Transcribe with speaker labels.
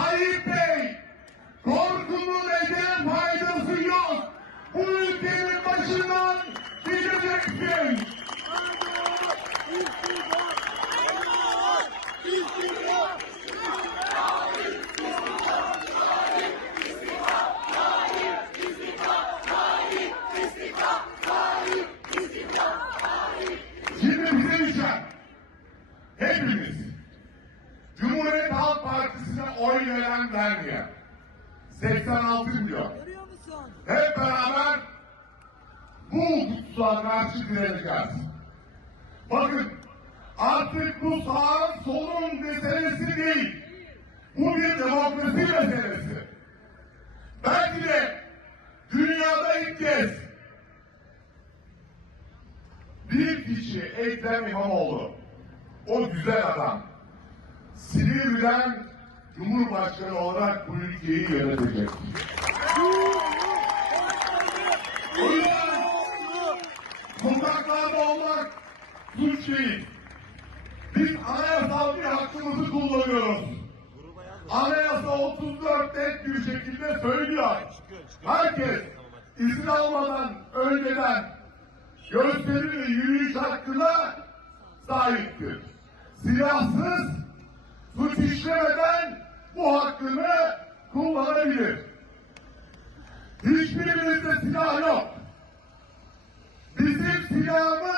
Speaker 1: Tayyip Bey, korkunun ece faydası yok. Bu ülkenin başından gideceksin. Oy veren vermeyen 86 milyon hep beraber bu hukuksuzluğa karşı direneceğiz. Bakın artık bu sağın solun meselesi değil. Bu bir demokrasi meselesi. Belki de dünyada ilk kez bir kişi Ekrem İmamoğlu o güzel adam Silivri'den Cumhurbaşkanı olarak bu ülkeyi yönetecek. O yüzden sokaklarda olmak suç değil. Biz anayasal bir hakkımızı kullanıyoruz. Anayasa 34 net bir şekilde söylüyor. Herkes izin almadan önceden gösteri ve yürüyüş hakkına sahiptir. Silahsız suç işlemeden bu hakkını kullanabilir. Hiçbirimizde silah yok. Bizim silahımız